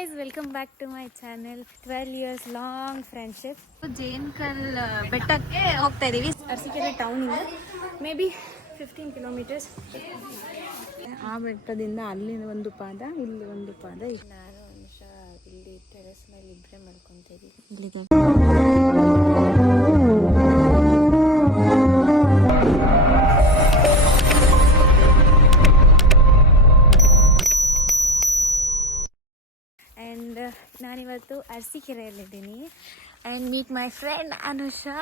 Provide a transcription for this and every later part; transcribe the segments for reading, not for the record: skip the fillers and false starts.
guys, welcome back to my channel. 12 years long friendship. Jenukal ಬೆಟ್ಟಕ್ಕೆ ಹೋಗ್ತಾ ಇದೀವಿ. ಅರಸೀಕೆರೆ ಟೌನ್ ಇಂದ ಮೇ ಬಿ 15 ಕಿಲೋಮೀಟರ್ಸ್. ಆ ಬೆಟ್ಟದಿಂದ ಅಲ್ಲಿ ಒಂದು ಪಾದ, ಇಲ್ಲಿ ಒಂದು ಪಾದ. ನಾನು ನಿಮಿಷ ಇಲ್ಲಿ ಟೆರೆಸ್ ಮೇಲೆ ಇಬ್ಬರೇ ಮಾಡ್ಕೊತಾ ಇದೀವಿ. ಆ್ಯಂಡ್ ನಾನಿವತ್ತು ಅರಸೀಕೆರೆಯಲ್ಲಿದ್ದೀನಿ and meet my friend Anusha.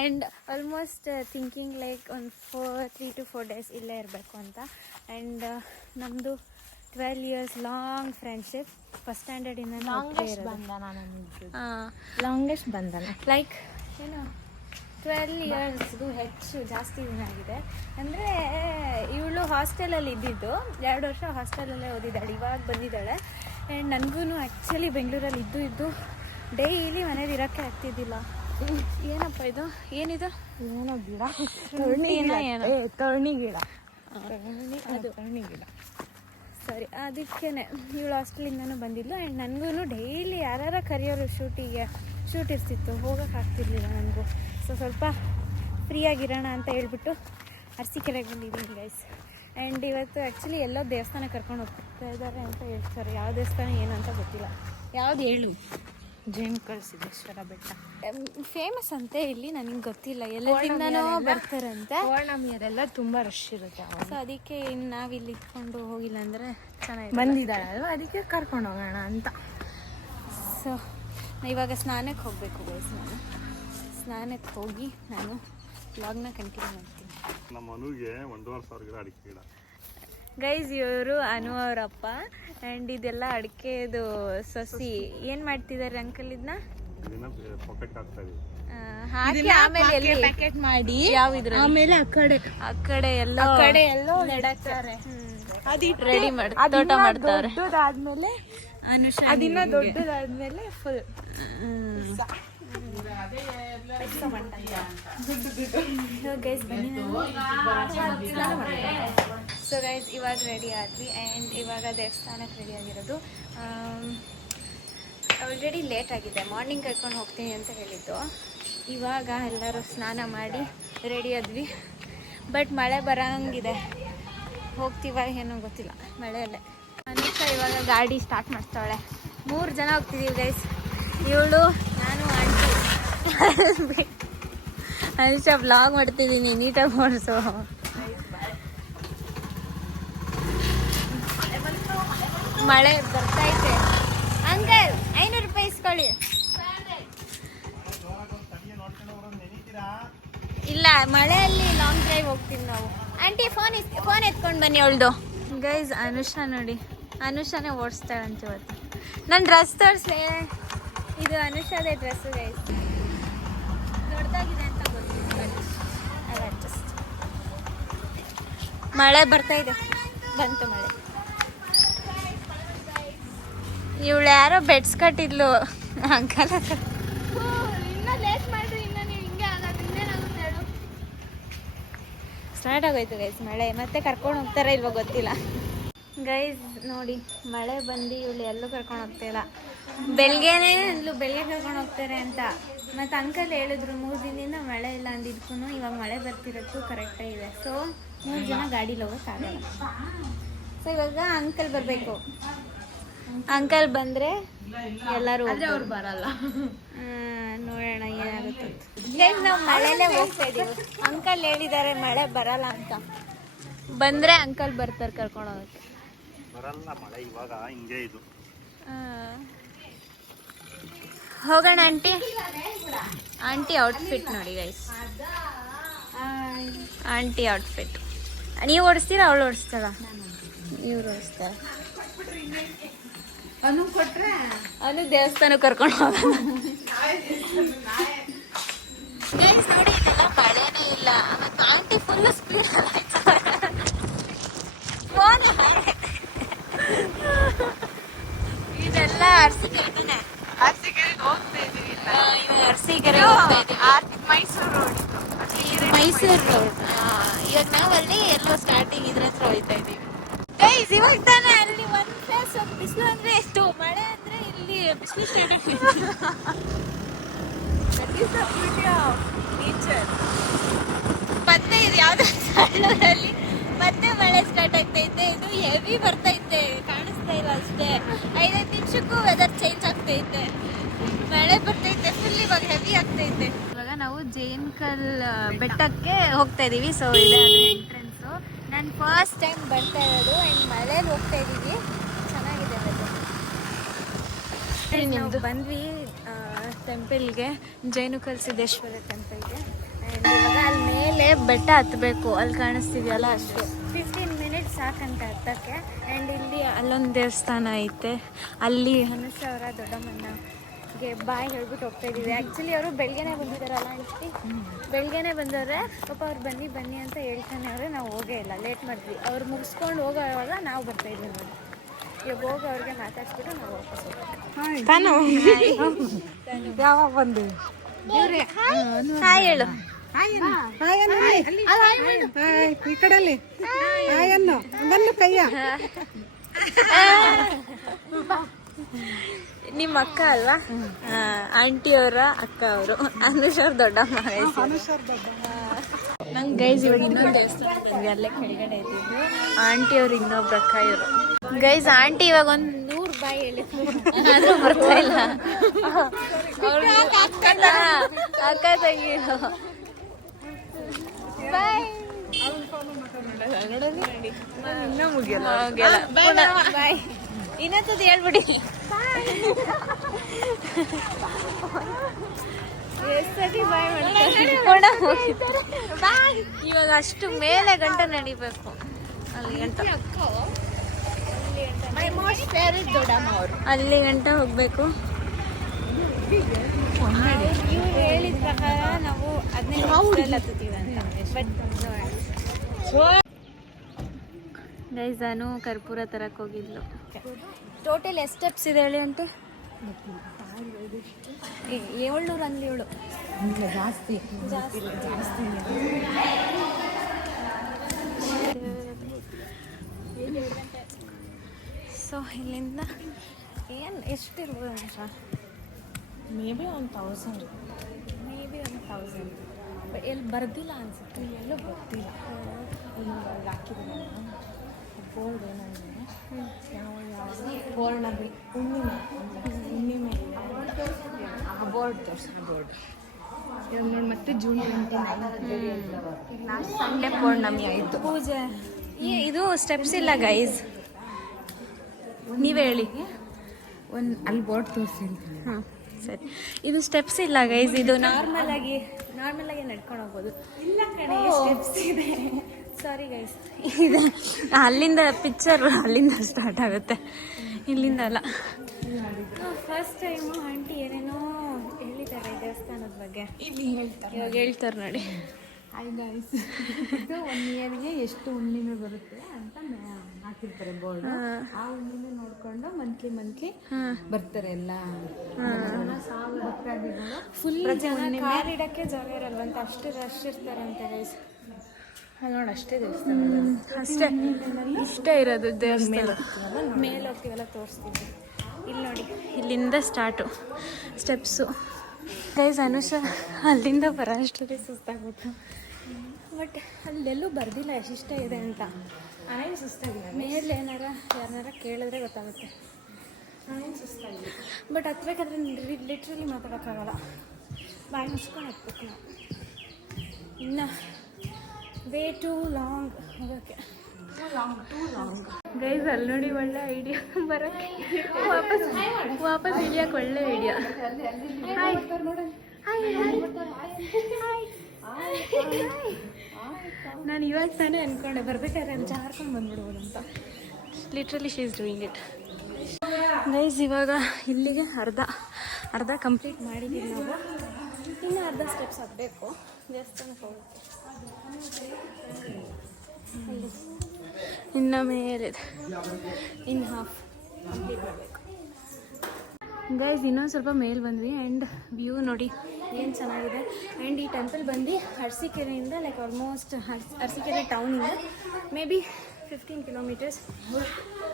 And almost thinking like ಒಂದು 3 to 4 days ಇಲ್ಲೇ ಇರಬೇಕು ಅಂತ. ಆ್ಯಂಡ್ ನಮ್ಮದು 12 years ಲಾಂಗ್ ಫ್ರೆಂಡ್ಶಿಪ್. ಫಸ್ಟ್ ಸ್ಟ್ಯಾಂಡರ್ಡಿಂದ ಲಾಂಗೆಸ್ಟ್ ಬಂಧನ ಲೈಕ್ ಏನು 12 yearsಗೂ ಹೆಚ್ಚು ಜಾಸ್ತಿ ದಿನ ಆಗಿದೆ. ಅಂದರೆ ಇವಳು ಹಾಸ್ಟೆಲಲ್ಲಿ ಇದ್ದಿದ್ದು 2 ವರ್ಷ ಹಾಸ್ಟೆಲಲ್ಲೇ ಓದಿದ್ದಾಳೆ, ಇವಾಗ ಬಂದಿದ್ದಾಳೆ. ಆ್ಯಂಡ್ ನನಗೂ ಆ್ಯಕ್ಚುಲಿ ಬೆಂಗಳೂರಲ್ಲಿ ಇದ್ದು ಡೈಲಿ ಮನೇಲಿ ಇರೋಕ್ಕೆ ಆಗ್ತಿದ್ದಿಲ್ಲ. ಏನಪ್ಪ ಇದು, ಏನಿದು, ಏನೋ ಗಿಡ, ತರ್ಣಿ ಗಿಡ. ಅದು ತರ್ಣಿ ಗಿಡ. ಸರಿ, ಅದಕ್ಕೇನೆ ಇವಳು ಹಾಸ್ಟೆಲಿಂದನೂ ಬಂದಿದ್ಲು. ಆ್ಯಂಡ್ ನನಗೂ ಡೈಲಿ ಯಾರು ಕರೆಯೋರು ಶೂಟ್ ಇರ್ತಿತ್ತು, ಹೋಗೋಕ್ಕಾಗ್ತಿರ್ಲಿಲ್ಲ ನನಗೂ. ಸೊ ಸ್ವಲ್ಪ ಫ್ರೀಯಾಗಿರೋಣ ಅಂತ ಹೇಳ್ಬಿಟ್ಟು ಅರಸೀಕೆರೆಗೆ ಬಂದಿದ್ದೀನಿ ಗೈಸ್. ಆ್ಯಂಡ್ ಇವತ್ತು ಆ್ಯಕ್ಚುಲಿ ಎಲ್ಲೋ ದೇವಸ್ಥಾನ ಕರ್ಕೊಂಡು ಹೋಗ್ತಾ ಇದ್ದಾರೆ ಅಂತ ಹೇಳ್ತಾರೆ. ಯಾವ ದೇವಸ್ಥಾನ ಏನು ಅಂತ ಗೊತ್ತಿಲ್ಲ. ಯಾವ್ದು ಹೇಳು? ಜೇನ್ಕಲ್ ಸಿದ್ದೇಶ್ವರ ಬೆಟ್ಟ ಫೇಮಸ್ ಅಂತೆ ಇಲ್ಲಿ, ನನಗೆ ಗೊತ್ತಿಲ್ಲ. ಎಲ್ಲರಿಂದನೋ ಬರ್ತಾರಂತೆ. ಪೌರ್ಣಮಿಯರೆಲ್ಲ ತುಂಬ ರಶ್ ಇರುತ್ತೆ. ಸೊ ಅದಕ್ಕೆ ಇನ್ನು ನಾವಿಲ್ಲಿ ಇಟ್ಕೊಂಡು ಹೋಗಿಲ್ಲ ಅಂದರೆ ಚೆನ್ನಾಗಿ ಬಂದಿದ್ದಾಳೆ ಅಲ್ವಾ, ಅದಕ್ಕೆ ಕರ್ಕೊಂಡು ಹೋಗೋಣ ಅಂತ. ಸೊ ಇವಾಗ ಸ್ನಾನಕ್ಕೆ ಹೋಗಬೇಕು ಗೈಸ್. ನಾನು ಸ್ನಾನಕ್ಕೆ ಹೋಗಿ ನಾನು ವ್ಲಾಗ್ನ ಕಂಟಿನ್ಯೂ ಮಾಡ್ತೀನಿ. ನಮ್ಮ ಅನುಗೆ 1,500 ಗಿಡ ಅಡಿಕೆ ಗಿಡ. ಗೈಸ್, ಇವರು ಅನು ಅವರಪ್ಪ. ಆ್ಯಂಡ್ ಇದೆಲ್ಲ ಅಡಿಕೆದು ಸಸಿ. ಏನು ಮಾಡ್ತಿದ್ದಾರೆ ಅಂಕಲ್ ಇದನ್ನ? ಪಾಕೆಟ್ ಹಾಕ್ತಾ ಇದೀವಿ. ಹಾಕಿ ಆಮೇಲೆ ಎಲ್ಲಿ ಪ್ಯಾಕೆಟ್ ಮಾಡಿ ಯಾವಿದ್ರ ಆಮೇಲೆ ಆ ಕಡೆ ಎಲ್ಲೋ ನೆಡಕ್ತಾರೆ. ರೆಡಿ ಮಾಡಿ ತೋಟ ಮಾಡ್ತಾರೆ. ದೊಡ್ಡದಾದ್ಮೇಲೆ ಅನುಷಾ ಅದಿನ್ನ ದೊಡ್ಡದಾದ್ಮೇಲೆ ಫುಲ್ ಗೈಸ್ ಬನ್ನಿ. ಸೊ ಗೈಸ್ ಇವಾಗ ರೆಡಿ ಆದ್ವಿ. ಆ್ಯಂಡ್ ಇವಾಗ ದೇವಸ್ಥಾನಕ್ಕೆ ರೆಡಿ ಆಗಿರೋದು. ಆಲ್ರೆಡಿ ಲೇಟ್ ಆಗಿದೆ. ಮಾರ್ನಿಂಗ್ ಕರ್ಕೊಂಡು ಹೋಗ್ತೀನಿ ಅಂತ ಹೇಳಿದ್ದು. ಇವಾಗ ಎಲ್ಲರೂ ಸ್ನಾನ ಮಾಡಿ ರೆಡಿ ಆದ್ವಿ. ಬಟ್ ಮಳೆ ಬರೋಂಗಿದೆ. ಹೋಗ್ತೀವ ಏನೋ ಗೊತ್ತಿಲ್ಲ ಮಳೆಯಲ್ಲೇ. ಅನುಷಾ ಇವಾಗ ಗಾಡಿ ಸ್ಟಾರ್ಟ್ ಮಾಡ್ತಾಳೆ. 3 ಜನ ಹೋಗ್ತಿದ್ದೀವಿ ಗೈಸ್. ಇವಳು, ನಾನು, ಆಂಟಿ. ಅನುಷಾ ಬ್ಲಾಗ್ ಮಾಡ್ತಿದ್ದೀನಿ, ನೀಟಾಗಿ ಮಾಡಿಸು. ಮಳೆ ಬರ್ತೈತೆ. ಅಂಕಲ್ 500 ರೂಪಾಯಿ ಇಸ್ಕೊಳ್ಳಿ. ಇಲ್ಲ, ಮಳೆಯಲ್ಲಿ ಲಾಂಗ್ ಡ್ರೈವ್ ಹೋಗ್ತೀವಿ ನಾವು. ಆಂಟಿ ಫೋನ್ ಎತ್ಕೊಂಡು ಬನ್ನಿ ಅವಳ್ದು. ಗೈಸ್ ಅನುಷಾ ನೋಡಿ, ಅನುಷಾನೇ ಓಡಿಸ್ತಾಳೆ ಅಂತ ಇವತ್ತು. ನನ್ನ ಡ್ರೆಸ್ ತೋರಿಸ್ಲೇ. ಇದು ಅನುಷಾದೇ ಡ್ರೆಸ್ಸು ಗೈಸ್. ದೊಡ್ಡದಾಗಿದೆ ಅಂತ ಗೊತ್ತಿಲ್ಲ. ಅಡ್ಜಸ್ಟ್. ಮಳೆ ಬರ್ತಾ ಇದೆ. ಬಂತು ಮಳೆ. ಇವಳು ಯಾರೋ ಬೆಡ್ಸ್ ಕಟ್ಟಿದ್ಲು ಅಂಕಲ್. ಸ್ಟಾರ್ಟ್ ಆಗೋಯ್ತು ಗೈಸ್ ಮಳೆ. ಮತ್ತೆ ಕರ್ಕೊಂಡು ಹೋಗ್ತಾರ ಇಲ್ವ ಗೊತ್ತಿಲ್ಲ. ಗೈಸ್ ನೋಡಿ, ಮಳೆ ಬಂದು ಇವಳು ಎಲ್ಲೂ ಕರ್ಕೊಂಡು ಹೋಗ್ತಾಯಿಲ್ಲ. ಬೆಳಗ್ಗೆ ಕರ್ಕೊಂಡು ಹೋಗ್ತಾರೆ ಅಂತ. ಮತ್ತು ಅಂಕಲ್ ಹೇಳಿದ್ರು 3 ದಿನದಿಂದ ಮಳೆ ಇಲ್ಲ ಅಂದಿದ್ಕೂ ಇವಾಗ ಮಳೆ ಬರ್ತಿರೋಕ್ಕೂ ಕರೆಕ್ಟಾಗಿದೆ. ಸೊ 3 ಜನ ಗಾಡೀಲಿ ಹೋಗೋಕ್ಕಾಗಲ್ಲ. ಸೊ ಇವಾಗ ಅಂಕಲ್ ಬರಬೇಕು. ಅಂಕಲ್ ಬಂದರೆ ಎಲ್ಲರೂ ಅವ್ರು ಬರಲ್ಲ. ನೋಡೋಣ ಏನಾಗುತ್ತೆ. ಗೈಸ್ ನಾವು ಮಳೆಯಲ್ಲೇ ಹೋಗ್ತಾ ಇದ್ದೀವಿ. ಅಂಕಲ್ ಹೇಳಿದ್ದಾರೆ ಮಳೆ ಬರಲ್ಲ ಅಂತ. ಬಂದರೆ ಅಂಕಲ್ ಬರ್ತಾರೆ ಕರ್ಕೊಂಡು ಹೋಗೋಕ್ಕೆ. ಬರಲ್ಲ ಮಳೆ ಇವಾಗ, ಹಿಂಗೆ ಇದು. ಹೋಗೋಣ ಆಂಟಿ ಔಟ್ಫಿಟ್ ನೋಡಿ ಗೈಸ್. Aunty outfit. ನೀವು ಓಡಿಸ್ತೀರಾ ಅವಳು ಓಡಿಸ್ತಾಳ? ಇವ್ರು ಓಡಿಸ್ತಾರೆ. ಅನು ದೇವಸ್ಥಾನ ಕರ್ಕೊಂಡು ಹೋಗೋಣ. ಗೈಸ್ ನೋಡಿ, ಇದೆಲ್ಲ ಮಳೆನೇ ಇಲ್ಲ. ಮತ್ತು ಆಂಟಿ ಫುಲ್ ಸ್ಪೀಡ್ ಫೋನ್. ಇದೆಲ್ಲ ಅರಸೀಕೆರೆಗೆ ಹೋಗ್ತಾ ಇದೀವಿ. ಅರಸೀಕೆರೆ ಹೋಗ್ತಾ ಇದೀವಿ. ಮೈಸೂರು ರೋಡ್. ಇವಾಗ ನಾವಲ್ಲಿ ಎಲ್ಲೋ ಸ್ಟಾರ್ಟಿಂಗ್ ಇದ್ರ ಹತ್ರ ಹೋಗ್ತಾ ಇದೀವಿ. ಗೈಸ್ ಇವಾಗ ತಾನೇ ಅಲ್ಲಿ ಬಿಸಿಲು ಅಂದ್ರೆ ಎಷ್ಟು, ಮಳೆ ಅಂದ್ರೆ ಇಲ್ಲಿ ಬಿಸಿಲು ಸ್ಟಾರ್ಟ್ ಮತ್ತೆ ಇದು ಯಾವ್ದೋ ಸಣ್ಣೂರಲ್ಲಿ ಮತ್ತೆ ಮಳೆ ಸ್ಟಾರ್ಟ್ ಆಗ್ತೈತೆ. ಇದು ಹೆವಿ ಬರ್ತೈತೆ, ಕಾಣಿಸ್ತಾ ಇಲ್ಲ ಅಷ್ಟೇ. 5 ನಿಮಿಷಕ್ಕೂ ವೆದರ್ ಚೇಂಜ್ ಆಗ್ತೈತೆ, ಮಳೆ ಬರ್ತೈತೆ ಫುಲ್. ಇವಾಗ ಹೆವಿ ಆಗ್ತೈತೆ. ಇವಾಗ ನಾವು ಜೇನ್ಕಲ್ ಬೆಟ್ಟಕ್ಕೆ ಹೋಗ್ತಾ ಇದೀವಿ. ಸೊ ಇದೆ ಅದು ಎಂಟ್ರೆನ್ಸು. ನಾನು ಫಸ್ಟ್ ಟೈಮ್ ಬರ್ತಾ ಇರೋದು ಆ್ಯಂಡ್ ಮಳೆಯಲ್ಲಿ ಹೋಗ್ತಾ ಇದ್ದೀವಿ. ಚೆನ್ನಾಗಿದೆ ಅದು. ನಾವು ಬಂದ್ವಿ ಟೆಂಪಲ್ಗೆ, ಜೇನುಕಲ್ ಸಿದ್ದೇಶ್ವರ ಟೆಂಪಲ್ಗೆ. ಆ್ಯಂಡ್ ಇವಾಗ ಅಲ್ಲಿ ಮೇಲೆ ಬೆಟ್ಟ ಹತ್ತಬೇಕು. ಅಲ್ಲಿ ಕಾಣಿಸ್ತಿದೆಯಲ್ಲ ಅಷ್ಟೇ 15 ಮಿನಿಟ್ಸ್ ಸಾಕಂತ ಹತ್ತಕ್ಕೆ. ಆ್ಯಂಡ್ ಇಲ್ಲಿ ಅಲ್ಲೊಂದು ದೇವಸ್ಥಾನ ಐತೆ, ಅಲ್ಲಿ ಹನುಸವರ ದೊಡ್ಡಮ್ಮನಿಗೆ ಬಾಯ್ ಹೇಳ್ಬಿಟ್ಟು ಹೋಗ್ತಾ ಇದ್ದೀವಿ. ಆ್ಯಕ್ಚುಲಿ ಅವರು ಬೆಳಗ್ಗೆನೇ ಬಂದಿದ್ದಾರಲ್ಲ ಆಂಟಿ, ಬೆಳಗ್ಗೆನೇ ಬಂದವ್ರೆ. ಪಾಪ ಅವ್ರು ಬನ್ನಿ ಅಂತ ಹೇಳ್ತಾನೆ ಅವ್ರೆ. ನಾವು ಹೋಗೇ ಇಲ್ಲ, ಲೇಟ್ ಮಾಡಿದ್ವಿ. ಅವ್ರು ಮುಗಿಸ್ಕೊಂಡು ಹೋಗೋವಾಗ ನಾವು ಬರ್ತಾಯಿದ್ವಿ ನೋಡಿ. ಇವಾಗ ಹೋಗಿ ಅವ್ರಿಗೆ ಮಾತಾಡ್ಸ್ಬಿಟ್ಟು ನಾವು ವಾಪಸ್ ಹೋಗ್ತೀವಿ. ಯಾವಾಗ ಬಂದು ಹಾಯ್ ಹೇಳು. ಈ ಕಡೆಯಲ್ಲಿ ಹಾಯನ್ನು ಬನ್ನು ಕೈಯ ನಿಮ್ಮ ಅಕ್ಕ ಅಲ್ವಾ? ಆಂಟಿಯವರ ಅಕ್ಕ ಅವರು, ಅನುಷರ್ ದೊಡ್ಡಮ್ಮ. ನಂಗೆ ಗೈಸ್ ಇವಾಗ ಇನ್ನೊಂದು ದೇವಸ್ಥಾನ ಬಂದ್ವಿ, ಅಲ್ಲೇ ಕೆಳಗಡೆ ಇದ್ದಿದ್ದು. ಆಂಟಿಯವ್ರು ಇನ್ನೊಬ್ರು ಅಕ್ಕ ಇವರು. ಗೈಸ್ ಆಂಟಿ ಇವಾಗ ಒಂದು 100 ಬಾಯಿ ಹೇಳಿದ್ರು ಆದ್ರೂ ಬರ್ತಾ ಇಲ್ಲ. ಅಕ್ಕ ತಂಗಿರು ಬಾಯ್. ಇನ್ನೂ ಮುಗಿಯಲ್ಲ. ಬಾಯ್. ಇನ್ನೊಂದು ಹೇಳ್ಬಿಡಿ. ಇವಾಗ ಅಷ್ಟು ಮೇಲೆ ಗಂಟ ನಡಿಬೇಕು, ಅಲ್ಲಿ ಗಂಟ ಅಲ್ಲಿ ಗಂಟ ಹೋಗ್ಬೇಕು. ಇವ್ರು ಹೇಳಿದ ಪ್ರಕಾರ ನಾವು 15 ನಿಮಿಷದಲ್ಲಿ ಹತ್ತುತ್ತೀವಿ ಅಂತ. ಬಟ್ ಗೈಸ್ ನಾನು ಕರ್ಪೂರ ತರಕ್ಕೆ ಹೋಗಿದ್ಲು. ಟೋಟಲ್ ಎಷ್ಟು ಸ್ಟೆಪ್ಸ್ ಇದೆ ಹೇಳಿ ಅಂತೆ? 700 ಅಂದ್ಲಿ ಇವಳು. ಜಾಸ್ತಿ. ಸೊ ಇಲ್ಲಿಂದ ಏನು ಎಷ್ಟಿರ್ಬೋದು ಅಂತ? May be 1000. ಬಟ್ ಎಲ್ಲಿ ಬರ್ದಿಲ್ಲ ಅನ್ಸುತ್ತೆ. ಎಲ್ಲೂ ಗೊತ್ತಿಲ್ಲ. ಹಾಕಿದ್ದೀನಿ ಬೋರ್ಡ್ ಏನಂದರೆ ಯಾವ ಬೋರ್ಡ್ನ ಹುಣ್ಣಿಮೆ ಆ ಬೋರ್ಡ್ ತೋರಿಸಿ. ಆ ಬೋರ್ಡ್ ಇವಾಗ ನೋಡಿ ಮತ್ತೆ June 29 ಲಾಸ್ಟ್ ಸಂಡೇ ಪೌರ್ಣಮಿ ಆಯಿತು. ಪೂಜೆ ಇದು ಸ್ಟೆಪ್ಸ್ ಇಲ್ಲ ಗೈಸ್, ನೀವೇ ಹೇಳಿ. ಅಲ್ಲಿ ಬೋರ್ಡ್ ತೋರಿಸಿ. ಹಾಂ ಸರಿ, ಇದು ಸ್ಟೆಪ್ಸ್ ಇಲ್ಲ ಗೈಸ್. ಇದು ನಾರ್ಮಲ್ ಆಗಿ ನಡ್ಕೊಂಡು ಹೋಗ್ಬೋದು. ಇಲ್ಲ ಕಡೆ ಸ್ಟೆಪ್ಸ್ ಇದೆ. ಸಾರಿ ಗೈಸ್, ಇದೆ ಅಲ್ಲಿಂದ ಪಿಕ್ಚರ್ ಅಲ್ಲಿಂದ ಸ್ಟಾರ್ಟ್ ಆಗುತ್ತೆ, ಇಲ್ಲಿಂದ ಅಲ್ಲ. ಫಸ್ಟ್ ಟೈಮು ಆಂಟಿ ಏನೇನೋ ಹೇಳಿದ್ದಾರೆ ದೇವಸ್ಥಾನದ ಬಗ್ಗೆ. ಇಲ್ಲಿ ಹೇಳ್ತಾರೆ, ಇವಾಗ ಹೇಳ್ತಾರೆ ನೋಡಿ. ಹಾಯ್ ಗೈಸ್, ಇದು 1 ಇಯರ್ಗೆ ಎಷ್ಟು ಹುಣ್ಣಿಮೆ ಬರುತ್ತೆ ಅಂತ ಹಾಕಿರ್ತಾರೆ ಬೋರ್ಡ್. ಆ ಹುಣ್ಣಿಮೆ ನೋಡ್ಕೊಂಡು ಮಂತ್ಲಿ ಬರ್ತಾರೆ ಎಲ್ಲ ಭಕ್ತಾದಿಗಳು. ಫುಲ್ ಕಾಲಿಡಕ್ಕೆ ಜಾಗ ಇರಲ್ವಂತ, ಅಷ್ಟು ರಶ್ ಇರ್ತಾರಂತೆ ಗೈಸ್. ನೋಡಿ ಅಷ್ಟೇ ದೇವಸ್ಥಾನ, ಅಷ್ಟೇ ಇಷ್ಟೇ ಇರೋದು ದೇವಸ್ಥಾನ. ಮೇಲೆ ಹೋಗ್ತೀವಲ್ಲ ತೋರಿಸ್ತೀವಿ. ಇಲ್ಲಿ ನೋಡಿ, ಇಲ್ಲಿಂದ ಸ್ಟಾರ್ಟು ಸ್ಟೆಪ್ಸು ಗೈಸ್. ಅನುಷ ಅಲ್ಲಿಂದ ಬರೋ ಅಷ್ಟರಲ್ಲಿ ಸುಸ್ತಾಗ್ಬಿಟ್ಟು. ಬಟ್ ಅಲ್ಲೆಲ್ಲೂ ಬರ್ದಿಲ್ಲ ಎಷ್ಟಿಷ್ಟ ಇದೆ ಅಂತ. ನಾನೇನು ಸುಸ್ತಾಗಿಲ್ಲ. ಮೇಲೆ ಯಾರನ್ನಾರ ಕೇಳಿದ್ರೆ ಗೊತ್ತಾಗುತ್ತೆ. ನಾನೇನು ಸುಸ್ತಾಗಿಲ್ಲ. ಬಟ್ ಹತ್ಬೇಕಾದ್ರೆ ಲಿಟ್ರಲಿ ಮಾತಾಡೋಕ್ಕಾಗಲ್ಲ, ಬಾಯಿ ಮುಚ್ಕೊಂಡು ಹತ್ಬೇಕು ನಾವು. ಇನ್ನು ವೇ ಟೂ ಲಾಂಗ್ ಹೋಗೋಕ್ಕೆ. ಗೈಸ್ ಅಲ್ಲಿ ನೋಡಿ, ಒಳ್ಳೆ ಐಡಿಯಾ ಬರೋಕ್ಕೆ. ವಾಪಸ್ ಇಳಿಯೋಕೆ ಒಳ್ಳೆ ಐಡಿಯಾ. ನಾನು ಇವಾಗ ತಾನೇ ಅಂದ್ಕೊಂಡೆ ಬರ್ಬೇಕಾದ್ರೆ ಅಲ್ಲಿ ಜಾರ್ಕೊಂಡು ಬಂದ್ಬಿಡ್ಬೋದು ಅಂತ. Literally she is doing it. Guys ಇವಾಗ ಇಲ್ಲಿಗೆ ಅರ್ಧ ಕಂಪ್ಲೀಟ್ ಮಾಡಿದ್ದೀವಿ ನಾವು. ಇನ್ನೂ ಅರ್ಧ ಸ್ಟೆಪ್ಸ್ ಹತ್ತಬೇಕು ದೇವಸ್ಥಾನಕ್ಕೆ ಹೋಗುತ್ತೆ. ಇನ್ನು ಮೇಲಿದೆ, ಇನ್ನು ಹಾಫ್ ಕಂಪ್ಲೀಟ್ ಮಾಡಬೇಕು. ಗೈಸ್ ಇನ್ನೊಂದು ಸ್ವಲ್ಪ ಮೇಲೆ ಬಂದ್ವಿ. ಆ್ಯಂಡ್ ವ್ಯೂ ನೋಡಿ ಏನು ಚೆನ್ನಾಗಿದೆ. ಆ್ಯಂಡ್ ಈ ಟೆಂಪಲ್ ಬಂದು ಅರಸೀಕೆರೆಯಿಂದ ಆಲ್ಮೋಸ್ಟ್ ಅರಸೀಕೆರೆ ಟೌನಿಂದ maybe 15 kilometers.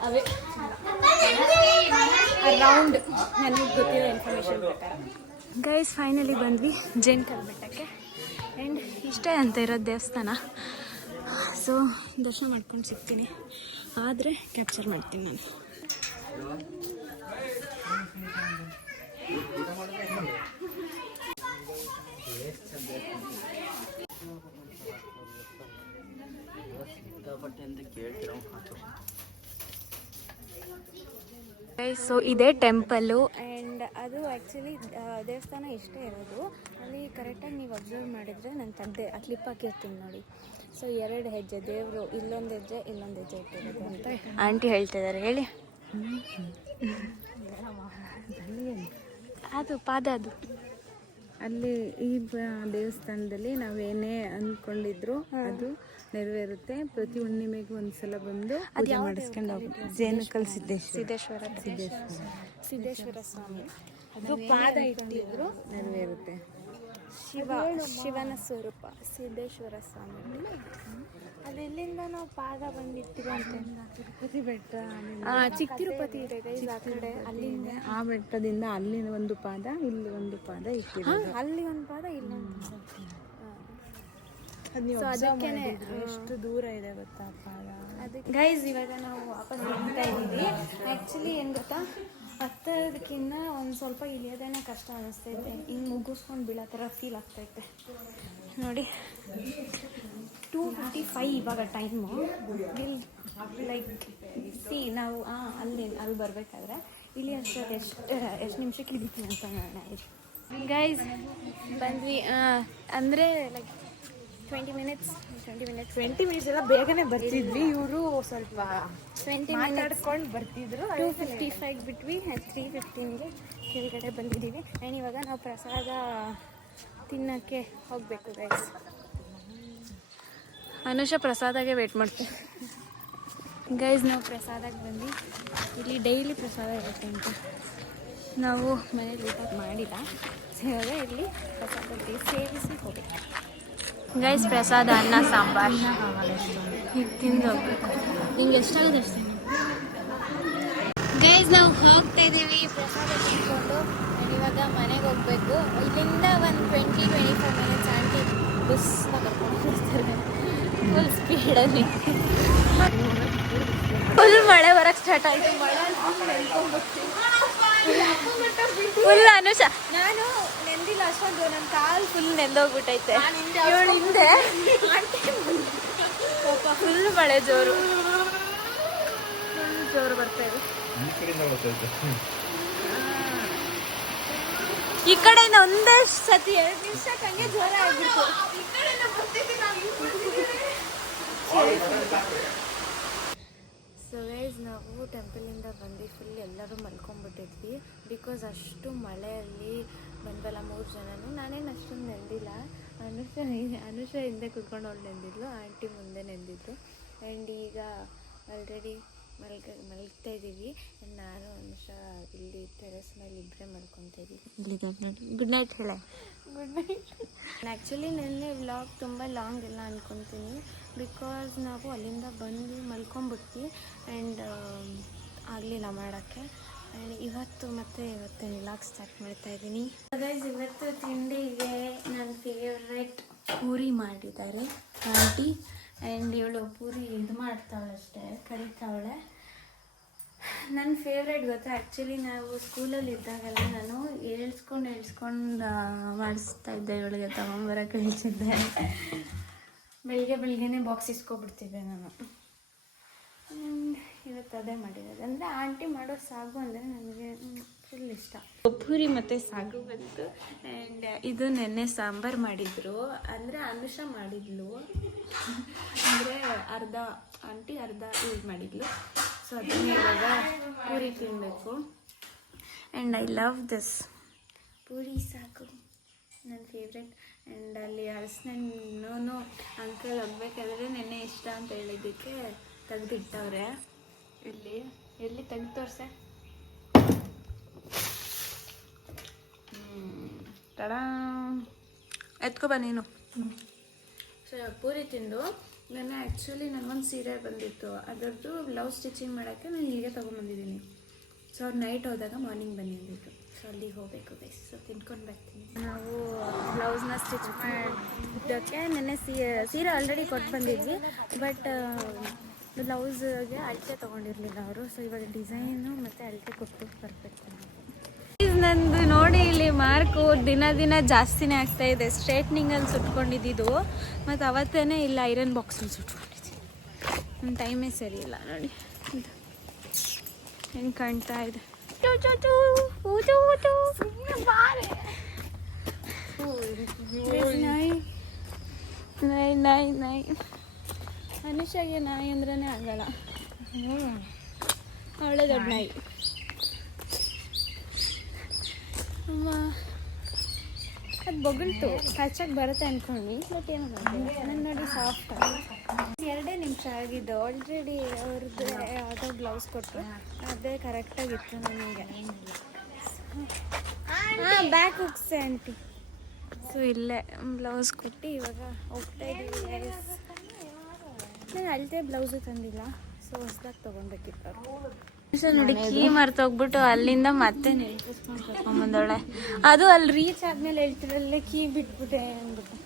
Away around ನನಗೆ ಗೊತ್ತಿರೋ ಇನ್ಫಾರ್ಮೇಷನ್ ಪ್ರಕಾರ. ಗೈಸ್ ಫೈನಲಿ ಬಂದ್ವಿ ಜೇನ್ಕಲ್ ಬೆಟ್ಟಕ್ಕೆ. ಆ್ಯಂಡ್ ಇಷ್ಟೇ ಅಂತ ಇರೋದು ದೇವಸ್ಥಾನ. ಸೊ ದರ್ಶನ ಮಾಡ್ಕೊಂಡು ಸಿಗ್ತೀನಿ, ಆದರೆ ಕ್ಯಾಪ್ಚರ್ ಮಾಡ್ತೀನಿ ನಾನು. ಸೊ ಇದೇ ಟೆಂಪಲ್ಲು. ಆ್ಯಂಡ್ ಅದು ಆ್ಯಕ್ಚುಲಿ ದೇವಸ್ಥಾನ ಇಷ್ಟೇ ಇರೋದು. ಅಲ್ಲಿ ಕರೆಕ್ಟಾಗಿ ನೀವು ಅಬ್ಸರ್ವ್ ಮಾಡಿದರೆ ನಾನು ತೆಗ್ದೆ ಆ ಕ್ಲಿಪ್ ಹಾಕಿರ್ತೀನಿ ನೋಡಿ. ಸೊ 2 ಹೆಜ್ಜೆ ದೇವರು, ಇಲ್ಲೊಂದು ಹೆಜ್ಜೆ ಇಟ್ಟಿರೋದು ಅಂತ ಆಂಟಿ ಹೇಳ್ತಿದ್ದಾರೆ. ಹೇಳಿ. ಅದು ಪಾದ ಅದು ಅಲ್ಲಿ ಈ ದೇವಸ್ಥಾನದಲ್ಲಿ ನಾವೇನೇ ಅಂದ್ಕೊಂಡಿದ್ರು ಅದು ನೆರವೇರುತ್ತೆ. ಪ್ರತಿ ಹುಣ್ಣಿಮೆಗೂ ಒಂದ್ಸಲ ಬಂದು ಪೂಜೆ ಮಾಡಿಸ್ಕೊಂಡು ಹೋಗುತ್ತೆ. ಜೇನುಕಲ್ ಸಿದ್ದೇಶ್ವರ ಸ್ವಾಮಿ ಅದು ಪಾದ ಇಟ್ಟಿದ್ರು ನೆರವೇರುತ್ತೆ. ಶಿವನ ಸ್ವರೂಪ ಸಿದ್ದೇಶ್ವರ ಸ್ವಾಮಿ. ಅದೆಲ್ಲಿಂದ ನಾವು ಪಾದ ಬಂದಿರ್ತೀವಿ ಅಂತ ತಿರುಪತಿ ಬೆಟ್ಟ, ಚಿಕ್ಕ ತಿರುಪತಿ ಇದೆ ಗೈಸ್ ಆ ಕಡೆ. ಅಲ್ಲಿಂದ ಆ ಬೆಟ್ಟದಿಂದ ಅಲ್ಲಿ ಒಂದು ಪಾದ, ಇಲ್ಲಿ ಒಂದು ಪಾದ ಇಟ್ಟಿದ್ದಾರೆ. ಅಲ್ಲಿ ಒಂದು ಪಾದ, ಇಲ್ಲೊಂದು ಎಷ್ಟು ದೂರ ಇದೆ ಗೊತ್ತಾ ಪಾದ. ಅದಕ್ಕೆ ಗೈಸ್ ಇವಾಗ ನಾವು ವಾಪಸ್ ಹೋಗ್ತಾ ಇದ್ದೀವಿ. ಆ್ಯಕ್ಚುಲಿ ಏನು ಗೊತ್ತಾ, ಹತ್ತೋದಕ್ಕಿಂತ ಒಂದು ಸ್ವಲ್ಪ ಇಳಿಯೋದೇನೆ ಕಷ್ಟ ಅನ್ನಿಸ್ತೈತೆ. ಹಿಂಗೆ ಮುಗಿಸ್ಕೊಂಡು ಬೀಳೋ ಥರ ಫೀಲ್ ಆಗ್ತೈತೆ ನೋಡಿ. 2:55 ಇವಾಗ ಟೈಮು. ಲೈಕ್ ನಾವು ಅಲ್ಲಿ ಬರಬೇಕಾದ್ರೆ ಇಲ್ಲಿ ಅಷ್ಟೊತ್ತು ಎಷ್ಟು ನಿಮಿಷಕ್ಕೆ ಇಳಿತೀವಿ ಅಂತ ನೋಡೋಣ. ಗೈಸ್ ಬಂದ್ವಿ. ಅಂದರೆ ಲೈಕ್ 20 ಮಿನಿಟ್ಸ್ ಎಲ್ಲ ಬೇಗನೆ ಬರ್ತಿದ್ವಿ. ಇವರು ಸ್ವಲ್ಪ 20 ಮಾತಾಡ್ಕೊಂಡು ಬರ್ತಿದ್ರು. 2:55 ಬಿಟ್ವಿ. 3:15ಗೆ ಕೆಳಗಡೆ ಬಂದಿದ್ದೀವಿ. ಆ್ಯಂಡ್ ಇವಾಗ ನಾವು ಪ್ರಸಾದ ತಿನ್ನೋಕ್ಕೆ ಹೋಗಬೇಕು ಗೈಸ್. ಅನುಷ ಪ್ರಸಾದಾಗೆ ವೇಟ್ ಮಾಡ್ತೀವಿ ಗೈಸ್. ನಾವು ಪ್ರಸಾದಕ್ಕೆ ಬಂದು ಇಲ್ಲಿ ಡೈಲಿ ಪ್ರಸಾದ ಇರುತ್ತೆ ಅಂತ ನಾವು ಮನೇಲಿ ಊಟ ಮಾಡಿಲ್ಲ. ಇವಾಗ ಇಲ್ಲಿ ಪ್ರಸಾದಕ್ಕೆ ಸೇರಿಸಿ ಹೋಗಬೇಕು ಗೈಸ್. ಪ್ರಸಾದ ಅನ್ನ ಸಾಂಬಾರ್ ಇದು ತಿಂದು ಹೋಗ್ಬೇಕು. ನಿಂಗೆ ಎಷ್ಟಾಗಿದೆ ಅಷ್ಟೇ ಗೈಸ್. ನಾವು ಹೋಗ್ತಾ ಇದ್ದೀವಿ ಪ್ರಸಾದ ತಿನ್ಕೊಂಡು. ಇವಾಗ ಮನೆಗೆ ಹೋಗ್ಬೇಕು. ಇಲ್ಲಿಂದ ಒಂದು 20-25 ಮಿನಿಟ್ಸ್ ಆಂಟಿ ಬಸ್ನ ಕರ್ಕೊಂಡು ಹೋಗ್ತಾರೆ ಫುಲ್ ಸ್ಪೀಡಲ್ಲಿ. ಫುಲ್ ಮಳೆ ಬರೋಕ್ಕೆ ಸ್ಟಾರ್ಟ್ ಆಯಿತು. ಮಳೆ ಫುಲ್ ಅನುಷ ನಾನು ನೆಂದಿಲ್ಲ ಅಷ್ಟೊಂದು. ನನ್ನ ಕಾಲು ಫುಲ್ ನೆಂದೋಗ್ಬಿಟ್ಟೈತೆ. ಇವಳು ಹಿಂದೆ ಫುಲ್ ಮಳೆ ಜೋರು ಬರ್ತಾ ಇದೆ. ಈ ಕಡೆಯಿಂದ ಒಂದೇ ಸತಿ 2 ನಿಮಿಷಕ್ಕೆ ಹಂಗೆ ಜೋರ ಆಗ್ಬಿಟ್ಟು. ಸೊ ಗೈಸ್ ನಾವು ಟೆಂಪಲಿಂದ ಬಂದು ಫುಲ್ ಎಲ್ಲರೂ ಮಲ್ಕೊಂಡ್ಬಿಟ್ಟಿದ್ವಿ. ಬಿಕಾಸ್ ಅಷ್ಟು ಮಳೆಯಲ್ಲಿ ಬಂದಲ್ಲ 3 ಜನನು. ನಾನೇನು ಅಷ್ಟೊಂದು ನೆಂದಿಲ್ಲ. ಅನುಷ ಹಿಂದೆ ಕುತ್ಕೊಂಡು ಅವಳು ನೆಂದಿದ್ಲು, ಆಂಟಿ ಮುಂದೆ ನೆಂದಿದ್ರು. ಆ್ಯಂಡ್ ಈಗ ಆಲ್ರೆಡಿ ಮಲಗ್ತಾ ಇದ್ದೀವಿ. ನಾನು ಅನುಷ ಇಲ್ಲಿ ಟೆರೆಸ್ ಮೇಲೆ ಇಬ್ಬರೇ ಮಲ್ಕೊತಾ ಇದ್ದೀವಿ. ಗುಡ್ ನೈಟ್ ಹೇಳ. Good night. ಆ್ಯಕ್ಚುಲಿ ನೆನ್ನೆ ವ್ಲಾಗ್ ತುಂಬ ಲಾಂಗ್ ಎಲ್ಲ ಅನ್ಕೊತೀನಿ. ಬಿಕಾಸ್ ನಾವು ಅಲ್ಲಿಂದ ಬಂದು ಮಲ್ಕೊಂಡ್ಬಿಟ್ವಿ ಆ್ಯಂಡ್ ಆಗಲಿಲ್ಲ ಮಾಡೋಕ್ಕೆ. ಆ್ಯಂಡ್ ಇವತ್ತು ವ್ಲಾಗ್ ಸ್ಟಾರ್ಟ್ ಮಾಡ್ತಾ ಇದ್ದೀನಿ ಗೈಸ್. ಇವತ್ತು ತಿಂಡಿಗೆ ನನ್ನ ಫೇವ್ರೆಟ್ ಪೂರಿ ಮಾಡಿದ್ದಾರೆ ಆಂಟಿ. ಆ್ಯಂಡ್ ಇವಳು ಪೂರಿ ಇದು ಮಾಡ್ತಾವಳೆ ಅಷ್ಟೇ, ಕರಿತಾವಳೆ. ನನ್ನ ಫೇವ್ರೇಟ್ ಗೊತ್ತಾ, ಆ್ಯಕ್ಚುಲಿ ನಾವು ಸ್ಕೂಲಲ್ಲಿ ಇದ್ದಾಗೆಲ್ಲ ನಾನು ಹೇಳ್ಸ್ಕೊಂಡು ಮಾಡಿಸ್ತಾ ಇದ್ದೆ. ಇವಳಿಗೆ ತಗೊಂಬರೋಕೆ ಹೇಳ್ತಿದ್ದೆ. ಬೆಳಿಗ್ಗೆನೇ ಬಾಕ್ಸ್ ಇಸ್ಕೊಬಿಡ್ತಿದ್ದೆ ನಾನು. ಇವತ್ತು ಅದೇ ಮಾಡಿರೋದು. ಅಂದರೆ ಆಂಟಿ ಮಾಡೋ ಸಾಗು ಅಂದರೆ ನನಗೆ ಫುಲ್ ಇಷ್ಟ. ಪೂರಿ ಮತ್ತು ಸಾಗು ಬಂತು. ಆ್ಯಂಡ್ ಇದು ನೆನ್ನೆ ಸಾಂಬಾರು ಮಾಡಿದರು. ಅಂದರೆ ಅನುಷ ಮಾಡಿದ್ಲು. ಅಂದರೆ ಅರ್ಧ ಆಂಟಿ ಅರ್ಧ ಯೂಸ್ ಮಾಡಿದ್ಲು. ಸೊ ಅದನ್ನೇ ಇವಾಗ ಪೂರಿ ತಿನ್ನಬೇಕು. And I love this puri ಸಾಗು, ನನ್ನ ಫೇವ್ರೆಟ್. ಆ್ಯಂಡ್ ಅಲ್ಲಿ ಹಲಸಿನಣ್ಣು ಅಂಕಲ್ ಹೋಗ್ಬೇಕಾದ್ರೆ ನೆನ್ನೆ ಇಷ್ಟ ಅಂತ ಹೇಳಿದ್ದಕ್ಕೆ ತೆಗೆದಿಟ್ಟವ್ರೆ. ಎಲ್ಲಿ ತೆಗೆದು ತೋರ್ಸೆ. ತಡ ಎತ್ಕೊಬ ನೀನು. ಸೊ ಪೂರಿ ತಿಂದು ನೆನ್ನೆ ಆ್ಯಕ್ಚುಲಿ ನನಗೊಂದು ಸೀರೆ ಬಂದಿತ್ತು, ಅದರದ್ದು ಬ್ಲೌಸ್ ಸ್ಟಿಚಿಂಗ್ ಮಾಡೋಕ್ಕೆ ನಾನು ಇಲ್ಲಿಗೆ ತೊಗೊಂಬಂದಿದ್ದೀನಿ. ಸೊ ಅವ್ರು ನೈಟ್ ಹೋದಾಗ ಮಾರ್ನಿಂಗ್ ಬನ್ನಿ ಅಂದಿತ್ತು. ಸೊ ಅಲ್ಲಿಗೆ ಹೋಗಬೇಕು ಗೈಸ್. ಸೊ ತಿನ್ಕೊಂಡು ಬರ್ತೀನಿ. ನಾವು ಬ್ಲೌಸ್ನ ಸ್ಟಿಚ್ ಮಾಡೋಕ್ಕೆ ನೆನ್ನೆ ಸೀರೆ ಆಲ್ರೆಡಿ ಕೊಟ್ಟು ಬಂದಿದ್ವಿ, ಬಟ್ ಬ್ಲೌಸ್ಗೆ ಅಳತೆ ತೊಗೊಂಡಿರಲಿಲ್ಲ ಅವರು. ಸೊ ಇವಾಗ ಡಿಸೈನು ಮತ್ತು ಅಳತೆ ಕೊಟ್ಟು ಬರ್ಬೇಕು. ನಂದು ನೋಡಿ ಇಲ್ಲಿ ಮಾರ್ಕು ದಿನ ದಿನ ಜಾಸ್ತಿನೇ ಆಗ್ತಾ ಇದೆ. ಸ್ಟ್ರೇಟ್ನಿಂಗಲ್ಲಿ ಸುಟ್ಕೊಂಡಿದ್ದು ಮತ್ತು ಅವತ್ತೇ ಇಲ್ಲ ಐರನ್ ಬಾಕ್ಸಲ್ಲಿ ಸುಟ್ಕೊಂಡಿದ್ದೀನಿ. ನನ್ನ ಟೈಮೇ ಸರಿ ಇಲ್ಲ ನೋಡಿ ಹೆಂಗೆ ಕಾಣ್ತಾ ಇದೆ. ನಾಯಿ ನಾಯಿ ನಾಯಿ ಮನುಷ್ಯಗೆ ನಾಯಿ ಅಂದ್ರೇ ಆಗಲ್ಲ, ಅವಳೆ ದೊಡ್ಡ ನಾಯಿ. ಅದು ಬೊಗಳ್ತು ಹಚ್ಚಾಗಿ ಬರುತ್ತೆ ಅಂದ್ಕೊಂಡು, ಬಟ್ ಏನು ಬಂದಿಲ್ಲ. ನಾನು ನೋಡಿ ಸಾಫ್ಟ್ 2 ನಿಮಿಷ ಆಗಿದ್ದು. ಆಲ್ರೆಡಿ ಅವ್ರದ್ದು ಯಾವುದೋ ಬ್ಲೌಸ್ ಕೊಟ್ಟರು, ಅದೇ ಕರೆಕ್ಟಾಗಿತ್ತು ನನಗೆ. ಹಾಂ ಬ್ಯಾಕ್ ಹುಕ್ಸೆ ಆಂಟಿ. ಸೊ ಇಲ್ಲೇ ಬ್ಲೌಸ್ ಕೊಟ್ಟು ಇವಾಗ ಹೋಗ್ತಾ ಇದ್ದೀವಿ. ನಾನು ಅಳತೆ ಬ್ಲೌಸು ತಂದಿಲ್ಲ, ಸೊ ಹೊಸ್ದಾಗಿ ತೊಗೊಬೇಕಿತ್ತು ಅವರು. ನೋಡಿ ಕೀ ಮರ್ತೋಗ್ಬಿಟ್ಟು ಅಲ್ಲಿಂದ ಮತ್ತೆ ನೆನಪಿಸ್ಕೊಂಡು ಕರ್ಕೊಂಬಂದವಳೆ. ಅದು ಅಲ್ಲಿ ರೀಚ್ ಆದ್ಮೇಲೆ ಹೇಳ್ತಿರಲ್ಲೇ ಕೀ ಬಿಟ್ಬಿಟ್ಟೆ ಅಂದ್ಬಿಟ್ಟು.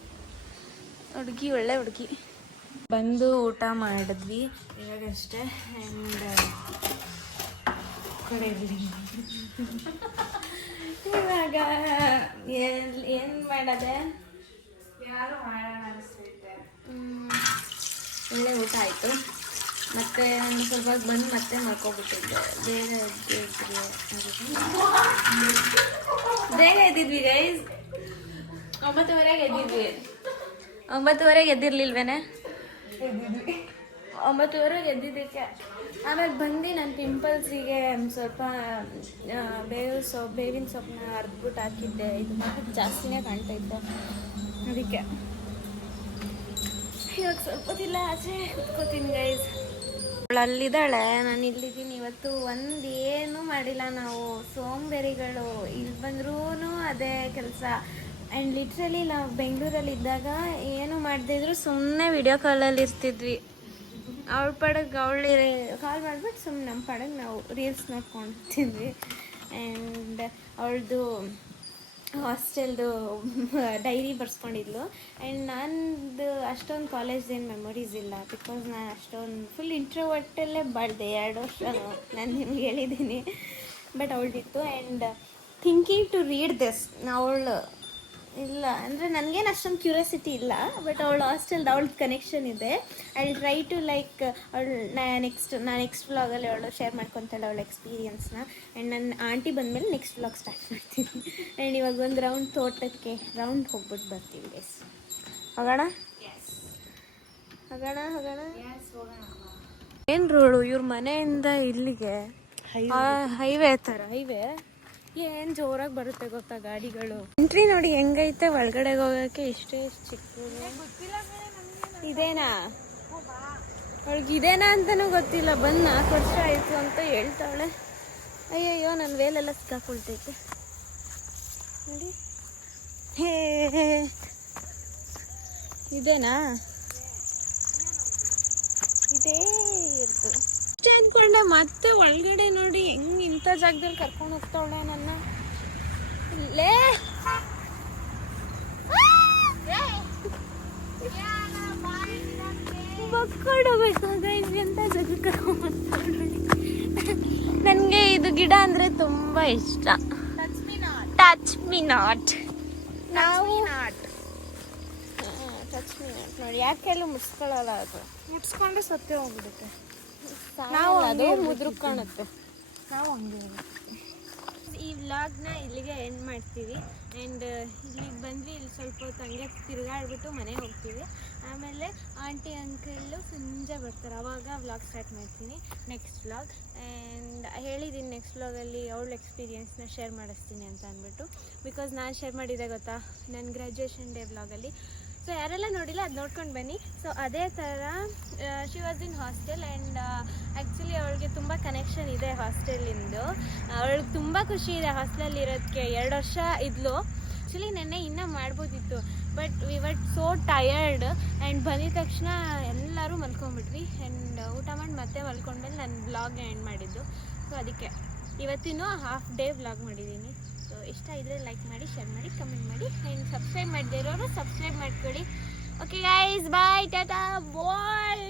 ಹುಡುಗಿ ಒಳ್ಳೆ ಹುಡುಗಿ. ಬಂದು ಊಟ ಮಾಡಿದ್ವಿ ಇವಾಗಷ್ಟೇ. ಆ್ಯಂಡ್ ಇವಾಗ ಏನು ಮಾಡೋದೆ, ಯಾರು ಮಾಡೋಣ ಅನಿಸ್ತೈತೆ. ಒಳ್ಳೆ ಊಟ ಆಯಿತು. ಮತ್ತೆ ಒಂದು ಸ್ವಲ್ಪ ಬಂದು ಮತ್ತೆ ಮಲ್ಕೊಬಿಟ್ಟಿದ್ದೆ. ಬೇಗ ಎದ್ದಿದ್ವಿ ಗೈಸ್. 9:30ಗೆ ಎದ್ದಿದ್ವಿ. 9:30ಗೆ ಎದ್ದಿರ್ಲಿಲ್ವೇನೆ? 9:30ಗೆ ಎದ್ದಿದ್ದಕ್ಕೆ ಆಮೇಲೆ ಬಂದು ನನ್ನ ಪಿಂಪಲ್ಸಿಗೆ ಸ್ವಲ್ಪ ಬೇವಿನ ಸೊಪ್ಪನ್ನ ಅರ್ದ್ಬಿಟ್ಟು ಹಾಕಿದ್ದೆ. ಇದು ಮಾತ್ರ ಜಾಸ್ತಿನೇ ಕಾಣ್ತೈತೆ, ಅದಕ್ಕೆ ಇವಾಗ ಸ್ವಲ್ಪ ಹೊತ್ತಿಲ್ಲ ಆಚೆ ಕುತ್ಕೋತೀನಿ ಗೈಸ್. ಅಲ್ಲಿದ್ದಾಳೆ, ನಾನು ಇಲ್ಲಿದ್ದೀನಿ. ಇವತ್ತು ಏನು ಮಾಡಿಲ್ಲ ನಾವು, ಸೋಂಬೇರಿಗಳು. ಇಲ್ಲಿ ಬಂದ್ರೂ ಅದೇ ಕೆಲಸ. ಆ್ಯಂಡ್ ಲಿಟ್ರಲಿ ನಾವು ಬೆಂಗಳೂರಲ್ಲಿ ಇದ್ದಾಗ ಏನು ಮಾಡದೇ ಇದ್ರು ಸುಮ್ಮನೆ ವಿಡಿಯೋ ಕಾಲಲ್ಲಿ ಇರ್ತಿದ್ವಿ. ಅವಳ ಪಡಗೆ ಅವಳು ಕಾಲ್ ಮಾಡಿಬಿಟ್ಟು ಸುಮ್ಮನೆ ನಮ್ಮ ಪಡಗೆ ನಾವು ರೀಲ್ಸ್ ನೋಡ್ಕೊಳ್ತಿದ್ವಿ. ಆ್ಯಂಡ್ ಅವಳದು ಹಾಸ್ಟೆಲ್ದು ಡೈರಿ ಬರ್ಸ್ಕೊಂಡಿದ್ಲು. ಆ್ಯಂಡ್ ನಂದು ಅಷ್ಟೊಂದು ಕಾಲೇಜ್ದೇನು ಮೆಮೊರೀಸ್ ಇಲ್ಲ, ಬಿಕಾಸ್ ನಾನು ಅಷ್ಟೊಂದು ಫುಲ್ ಇಂಟ್ರೋವರ್ಟಲ್ಲೇ ಬಾಳ್ದೆ 2 ವರ್ಷ. ನಾನು ನಿಮ್ಗೆ ಹೇಳಿದ್ದೀನಿ, ಬಟ್ ಅವಳದಿತ್ತು. And thinking to read this, ಅವಳು ಇಲ್ಲ ಅಂದರೆ ನನಗೇನು ಅಷ್ಟೊಂದು ಕ್ಯೂರಿಯಾಸಿಟಿ ಇಲ್ಲ, ಬಟ್ ಅವಳು ಹಾಸ್ಟೆಲ್ದು ಅವಳದ್ದು ಕನೆಕ್ಷನ್ ಇದೆ. I will try to like ಅವಳು ನೆಕ್ಸ್ಟ್ ವ್ಲಾಗಲ್ಲಿ ಅವಳು ಶೇರ್ ಮಾಡ್ಕೊತಾಳೆ ಅವಳ ಎಕ್ಸ್ಪೀರಿಯನ್ಸ್ನ. ಆ್ಯಂಡ್ ನನ್ನ ಆಂಟಿ ಬಂದಮೇಲೆ ನೆಕ್ಸ್ಟ್ ವ್ಲಾಗ್ ಸ್ಟಾರ್ಟ್ ಮಾಡ್ತೀನಿ. ಆ್ಯಂಡ್ ಇವಾಗ ಒಂದು ರೌಂಡ್ ತೋಟಕ್ಕೆ ರೌಂಡ್ ಹೋಗ್ಬಿಟ್ಟು ಬರ್ತೀವಿ ಗೈಸ್. ಹೋಗೋಣ ಹೋಗೋಣ ಹೋಗೋಣ. ಏನು ರೋಡು ಇವ್ರ ಮನೆಯಿಂದ ಇಲ್ಲಿಗೆ ಹೈವೇ ಥರ. ಹೈವೇ ಏನು ಜೋರಾಗಿ ಬರುತ್ತೆ ಗೊತ್ತಾ ಗಾಡಿಗಳು. ಎಂಟ್ರಿ ನೋಡಿ ಹೆಂಗೈತೆ, ಒಳಗಡೆ ಹೋಗೋಕ್ಕೆ ಇಷ್ಟೇ ಚಿಕ್ಕ. ಇದೇನಾ ಅವಳಿಗೆ ಇದೇನಾ ಅಂತಲೂ ಗೊತ್ತಿಲ್ಲ. ಬಂದು 4 ವರ್ಷ ಆಯಿತು ಅಂತ ಹೇಳ್ತಾವಳೆ. ಅಯ್ಯಯ್ಯೋ ನನ್ನ ವೇಲೆಲ್ಲ ಸಿಕ್ಕಾಕೊಳ್ತೈತೆ ನೋಡಿ. ಹೇ ಇದೇನಾ, ಇದೇ ಇರ್ತದೆ ಅಷ್ಟೇ ಅಂದ್ಕೊಂಡೆ. ಮತ್ತೆ ಒಳಗಡೆ ನೋಡಿ ಹೆಂಗೆ ಇಂಥ ಜಾಗದಲ್ಲಿ ಕರ್ಕೊಂಡು ಹೋಗ್ತಾವಳೆ ನನ್ನ. ಇಲ್ಲೇ ಬಕ್ಕೊಂಡು ಹೋಗ್ಬೇಕು ಗೈಸ್, ಎಂಥ ಜಾಗಕ್ಕೆ ಕರ್ಕೊಂಡು ಹೋಗ್ತಾವಳೆ. ನನಗೆ ಇದು ಗಿಡ ಅಂದರೆ ತುಂಬ ಇಷ್ಟ. Touch me not. ನಾವು ಟಚ್ ಮಿ ನಾಟ್ ನೋಡಿ, ಯಾಕೆಲ್ಲೂ ಮುಡ್ಸ್ಕೊಳ್ಳಲ್ಲ. ಅದು ಮುಟ್ಸ್ಕೊಂಡ್ರೆ ಸತ್ತೇ ಹೋಗ್ಬಿಡುತ್ತೆ. ನಾವು ಅದು ಮುದ್ರಕ್ಕೆ ಕಾಣುತ್ತೆ. ನಾವು ಹಂಗೆ ಈ ವ್ಲಾಗ್ನ ಇಲ್ಲಿಗೆ ಎಂಡ್ ಮಾಡ್ತೀವಿ. ಆ್ಯಂಡ್ ಇಲ್ಲಿಗೆ ಬಂದ್ವಿ, ಇಲ್ಲಿ ಸ್ವಲ್ಪ ಹೊತ್ತು ಹಂಗೆ ತಿರುಗಾಡ್ಬಿಟ್ಟು ಮನೆಗೆ ಹೋಗ್ತೀವಿ. ಆಮೇಲೆ ಆಂಟಿ ಅಂಕಲ್ಲು ಸಂಜೆ ಬರ್ತಾರೆ, ಆವಾಗ ವ್ಲಾಗ್ ಸ್ಟಾರ್ಟ್ ಮಾಡ್ತೀನಿ ನೆಕ್ಸ್ಟ್ ವ್ಲಾಗ್. ಆ್ಯಂಡ್ ಹೇಳಿದ್ದೀನಿ ನೆಕ್ಸ್ಟ್ ವ್ಲಾಗಲ್ಲಿ ಅವಳ ಎಕ್ಸ್ಪೀರಿಯನ್ಸ್ನ ಶೇರ್ ಮಾಡಿಸ್ತೀನಿ ಅಂತ ಅಂದ್ಬಿಟ್ಟು. ಬಿಕಾಸ್ ನಾನು ಶೇರ್ ಮಾಡಿದೆ ಗೊತ್ತಾ ನನ್ನ ಗ್ರ್ಯಾಜುಯೇಷನ್ ಡೇ ವ್ಲಾಗಲ್ಲಿ. ಸೊ ಯಾರೆಲ್ಲ ನೋಡಿಲ್ಲ ಅದು ನೋಡ್ಕೊಂಡು ಬನ್ನಿ. ಸೊ ಅದೇ ಥರ she was in hostel. And actually ಅವಳಿಗೆ ತುಂಬ ಕನೆಕ್ಷನ್ ಇದೆ ಹಾಸ್ಟೆಲಿಂದು. ಅವಳಿಗೆ ತುಂಬ ಖುಷಿ ಇದೆ ಹಾಸ್ಟೆಲಲ್ಲಿ ಇರೋದಕ್ಕೆ. 2 ವರ್ಷ ಇದ್ಲು. ಆ್ಯಕ್ಚುಲಿ ನೆನ್ನೆ ಇನ್ನೂ ಮಾಡ್ಬೋದಿತ್ತು, but we were so tired and ಬಂದಿದ ತಕ್ಷಣ ಎಲ್ಲರೂ ಮಲ್ಕೊಂಡ್ಬಿಟ್ವಿ ಆ್ಯಂಡ್ ಊಟ ಮಾಡಿ ಮತ್ತೆ ಮಲ್ಕೊಂಡ್ಮೇಲೆ ನಾನು ಬ್ಲಾಗ್ ಎಂಡ್ ಮಾಡಿದ್ದು. ಸೊ ಅದಕ್ಕೆ ಇವತ್ತಿನೂ ಹಾಫ್ ಡೇ ವ್ಲಾಗ್ ಮಾಡಿದ್ದೀನಿ. ಸೊ ಇಷ್ಟ ಇದ್ದರೆ ಲೈಕ್ ಮಾಡಿ, ಶೇರ್ ಮಾಡಿ, ಕಮೆಂಟ್ ಮಾಡಿ ಆ್ಯಂಡ್ ಸಬ್ಸ್ಕ್ರೈಬ್ ಮಾಡದೇ ಇರೋರು ಸಬ್ಸ್ಕ್ರೈಬ್ ಮಾಡ್ಕೊಳ್ಳಿ. ಓಕೆ ಗೈಸ್, ಬಾಯ್, ಟಾಟಾ, ಬಾಯ್.